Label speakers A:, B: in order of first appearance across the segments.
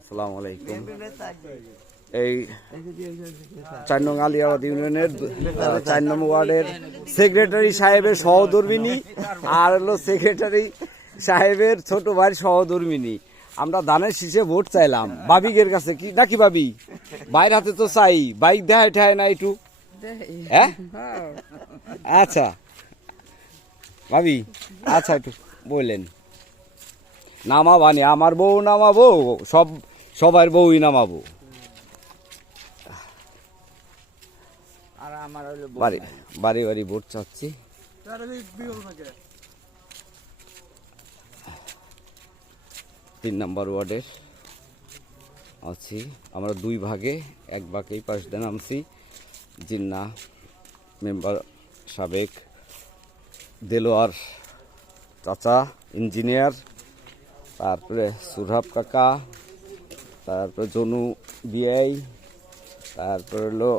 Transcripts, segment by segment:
A: আসসালামু আলাইকুম। এই চার নং আলিয়াবাদ ইউনিয়নের চার নম্বর ওয়ার্ডের সেক্রেটারি সাহেবের সহধর্মিনী আর হলো সেক্রেটারি সাহেবের ছোট ভাই সহধর্মিনী আমরা ধানের শীষে ভোট চাইলাম। বাবিকের কাছে কি? নাকি বাবি? বাইর হাতে তো চাই। বাইক দেখায় ঠায় না একটু? হ্যাঁ? আচ্ছা। ভাবি আচ্ছা একটু বললেন। নামাবানি আমার বউ নামাবো সব সবার বউই নামাবো।
B: আর আমার
A: বাড়ি বাড়ি বাড়ি ভোট চাচ্ছি। তিন নম্বর ওয়ার্ডের আছি। আমরা দুই ভাগে এক ভাগেই পাশ দিয়ে নামছি। জিন্না মেম্বার সাবেক দেলোয়ার চাচা ইঞ্জিনিয়ার তারপরে সুরহাব কাকা তারপরে জনু বিআই তারপরে হলো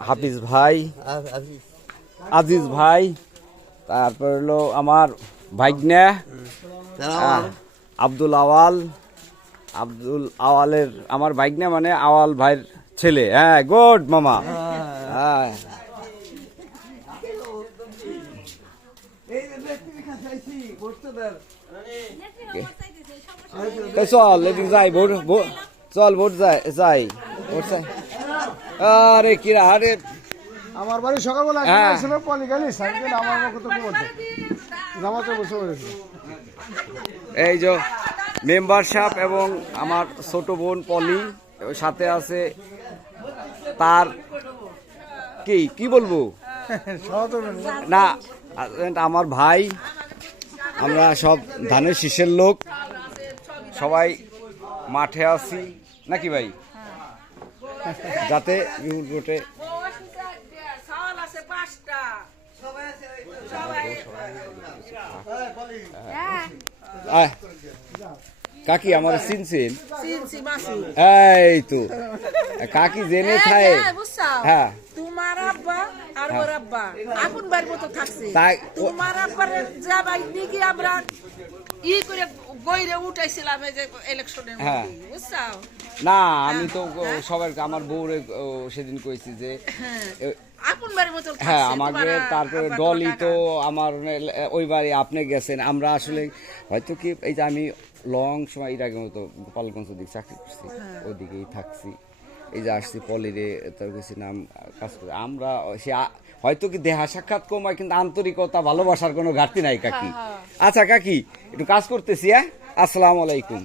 A: হাফিজ ভাই আজিজ ভাই তারপর হলো আমার ভাইগনা আহ, আব্দুল আওয়াল আব্দুল আওয়ালের আমার ভাইগনা মানে আওয়াল ভাইয়ের ছেলে। হ্যাঁ গুড মামা। হ্যাঁ। চল এদিকে যাই ভোট চল ভোট যাই যাই ভোট যাই। আরে কিরা আরে।
C: আমার বাড়ি সকালবেলা
A: হ্যাঁ।
C: ছিল পলি সাইকেল আমার মুখে তো বলতো জামাতে বসে পড়েছে।
A: এই যে মেম্বারশিপ এবং আমার ছোট বোন পলি সাথে আছে তার কি কি বলব? না আমার ভাই আমরা সব ধানের শীষের লোক। সবাই মাঠে আছি। নাকি ভাই? যাতে ভোটে আয়, কাকি আমার চিনছেন এই তো। কাকি জেনে খায়। হ্যাঁ
D: তোমার আব্বা আর ওর আব্বা। বাড়ির মতো থাকছে। তোমার আব্বার যাবাই আমরা ই করে গইরে উঠাইছিলাম এই যে ইলেকশনের
A: হ্যাঁ।
D: মধ্যে। বুঝছাও?
A: না আমি তো সবার আমার বউরে সেদিন কইছি যে
D: হ্যাঁ।
A: হ্যাঁ আমাকে তারপরে ডলি তো আমার ওই বাড়ি আপনি গেছেন। আমরা আসলে হয়তো কি এই যে আমি লং সময় এর আগে মতো গোপালগঞ্জ দিকে চাকরি করছি ওইদিকেই থাকছি। এই যে আসছি পলিরে তার কিছু নাম কাজ করে। আমরা সে হয়তো কি দেহা সাক্ষাৎ কম হয় কিন্তু আন্তরিকতা ভালোবাসার কোনো ঘাটতি নাই কাকি। আচ্ছা কাকি একটু কাজ করতেছি হ্যাঁ? আসসালামু আলাইকুম।